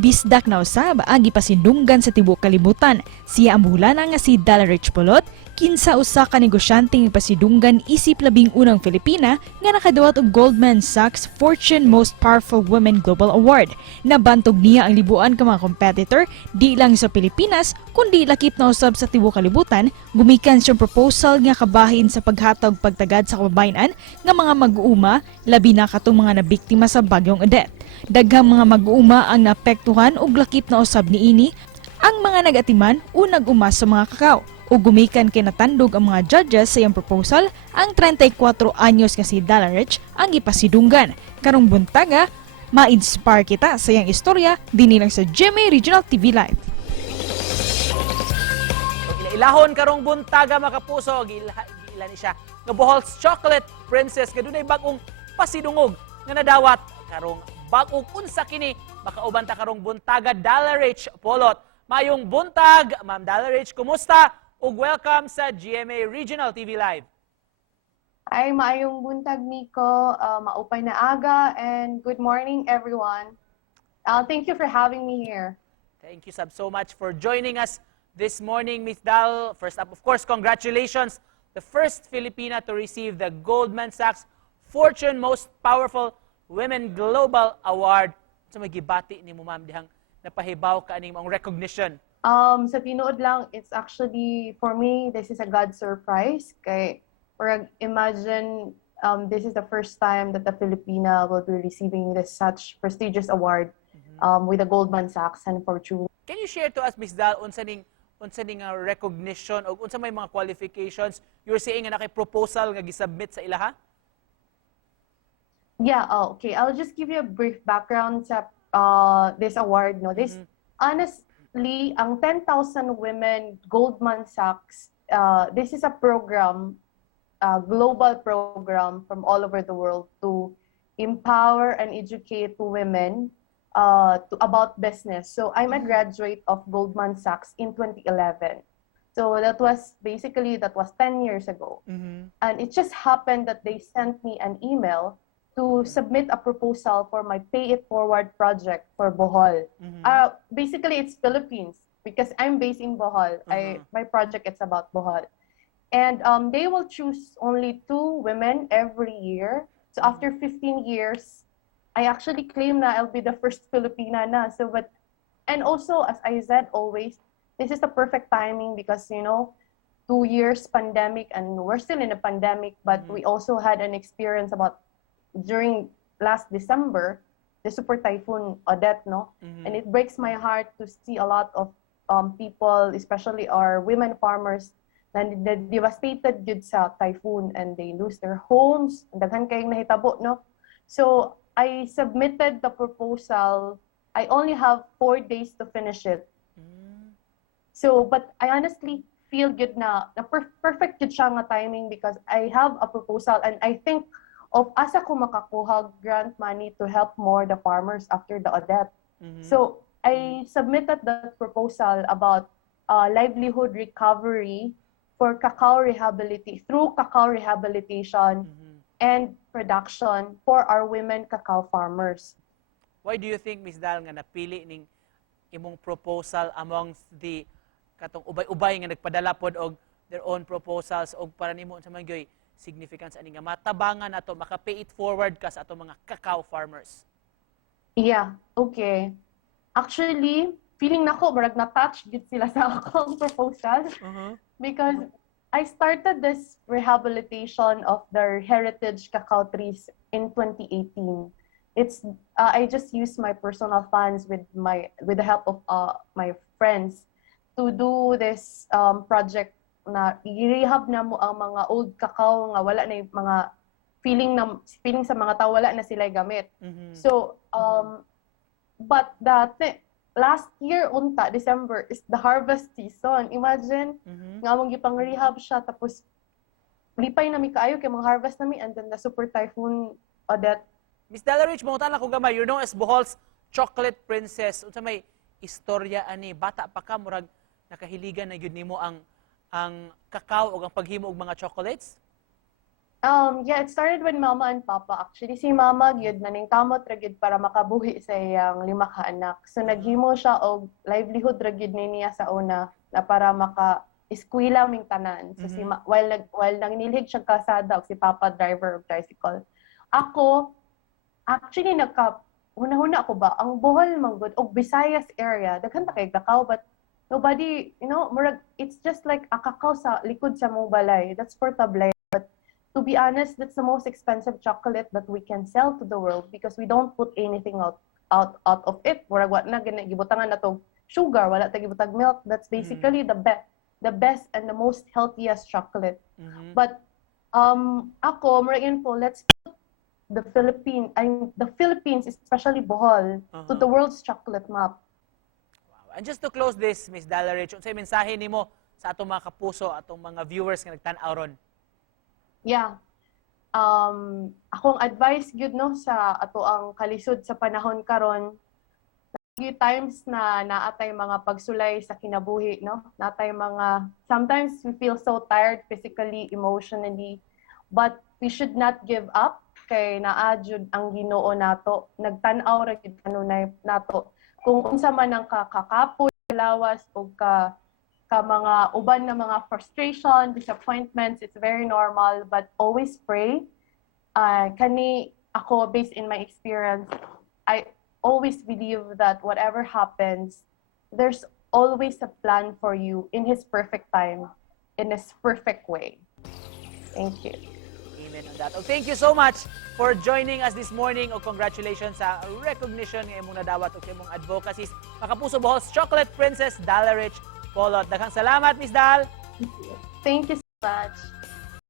bisdak na usab ang gipasindunggan sa tibuok kalibutan. Siya ang bulana nga si Dalareich Polot, kinsa usa ka negosyanteng ipasidunggan isip labing unang Filipina nga nakadawat og Goldman Sachs Fortune Most Powerful Women Global Award. Nabantog niya ang libuan ka mga competitor di lang sa Pilipinas kundi lakip na usab sa tibuok kalibutan. Gumikan siyang proposal nga kabahin sa paghatag pagtagad sa kababayan nga mga mag-uuma labi na katong mga nabiktima sa bagyong Odette. Daghang mga mag-uuma ang naapektuhan ug lakip na usab niini ang mga nag-atiman o nag-umas sa mga kakao. O gumikan kay natandog ang mga judges sa iyang proposal, ang 34 anyos nga si Dalareich ang ipasidunggan. Karong buntaga, ma-inspire kita sa iyang istorya dinhi lang sa GMA Regional TV Live. Ilahon karong buntaga mga kapuso, gila ni siya nga Bohol's Chocolate Princess nga dunay bag-ong pasidungog nga nadawat karong bag-ong unsa kini makauban ta karong buntaga Dalareich Polot. Mayong buntag, Ma'am Dalareich, kumusta? Ug welcome sa GMA Regional TV Live. Ay, maayong buntag, Miko. Maupay na aga, and good morning, everyone. Thank you for having me here. Thank you, Sab, so much for joining us this morning, Miss Dal. First up, of course, congratulations. The first Filipina to receive the Goldman Sachs Fortune Most Powerful Women Global Award. Sa may gibati ni mo, ma'am, dihang napahibaw ka aning mong recognition. Sa tinuod lang, it's actually, for me, this is a God surprise. Kay, imagine, this is the first time that the Filipina will be receiving this such prestigious award with the Goldman Sachs and Fortune. Can you share to us, Miss Dal, unsa ning recognition o unsa may mga qualifications you're saying nga naki-proposal nga gisubmit sa ilaha? Yeah, okay. I'll just give you a brief background sa this award. No, this honestly, ang 10,000 Women Goldman Sachs. This is a program, global program from all over the world to empower and educate women about business. So I'm a graduate of Goldman Sachs in 2011. So that was 10 years ago. And it just happened that they sent me an email to submit a proposal for my Pay It Forward project for Bohol. Basically, it's Philippines because I'm based in Bohol. My project is about Bohol. And they will choose only 2 women every year. So after 15 years, I actually claim na I'll be the first Filipina na. And also, as I said always, this is the perfect timing because, 2 years pandemic and we're still in a pandemic, but we also had an experience about during last December, the super typhoon Odette, no? And it breaks my heart to see a lot of people, especially our women farmers, na devastated due sa typhoon and they lose their homes. Daghan kayong nahitabo, no? So I submitted the proposal. I only have 4 days to finish it. So, but I honestly feel good na perfect good siya nga timing because I have a proposal and I think of asa ko makakuha grant money to help more the farmers after the Odette. So I submitted the proposal about livelihood recovery for cacao rehabilitation and production for our women cacao farmers. Why do you think, Miss Dal, nga napili ning imong proposal amongst the katong ubay-ubay nga nagpadala pod og their own proposals og para nimo sa mga significance ani nga matabangan ato maka-pay it forward ka sa ato mga cacao farmers? Yeah, okay. Actually, feeling nako marag na-touch gid sila sa akong proposal because I started this rehabilitation of their heritage cacao trees in 2018. It's I just used my personal funds with the help of my friends to do this project na i-rehab na mo ang mga old cacao nga wala na mga feeling sa mga tao wala na sila gamit. So but last year unta December is the harvest season. Imagine nga mong gipang rehab siya tapos lipay na mi kaayo kay mga harvest nami and then the super typhoon Odette. Miss Dalareich, mangutan ako gamay, you're known as Bohol's Chocolate Princess. Unsa may istorya ani bata pa ka murag nakahiligan na gyud nimo ang kakao o ang paghimo og mga chocolates? Yeah, it started when mama and papa. Actually, si mama gyud naningkamot ra gyud para makabuhi sa iyang 5 ka anak. So naghimo siya og livelihood ra gyud niya sa una na para maka-eskwela ming tanan. So while nanginilhig siya kasada og si papa driver of tricycle. Ako actually una-una ako ba ang Bohol manggod og Visayas area daghan ta kay kakao, but nobody, murag it's just like a kakao sa likod sa mong balay. That's for tablay. But to be honest, that's the most expensive chocolate that we can sell to the world because we don't put anything out of it. Murag wa na gibutangan na to sugar, wala ta gibutang milk. That's basically the best and the most healthiest chocolate. But ako murag info, let's put the Philippines, especially Bohol, to the world's chocolate map. Wow. And just to close this, Miss Dalareich, unsay mensahe nimo sa atong mga kapuso, atong mga viewers nga nagtan-aw ron? Yeah. Akong advice gyud no sa ato ang kalisod sa panahon karon, few times na naatay mga pagsulay sa kinabuhi, no? Natay mga sometimes we feel so tired physically, emotionally, but we should not give up kay naa jud ang Ginoo nato. Nagtan-aw ra gyud kanunay nato kung unsa man ang kakapoy, lawas o ka mga uban na mga frustration, disappointments, it's very normal, but always pray. Kani ako, based in my experience, I always believe that whatever happens, there's always a plan for you in His perfect time, in His perfect way. Thank you. Amen on that. Thank you so much for joining us this morning. Congratulations sa recognition ng imong nadawat o imong advocacies. Makapuso Bohol's Chocolate Princess Dalareich Polot. Daghang salamat, Miss Dal. Thank you so much.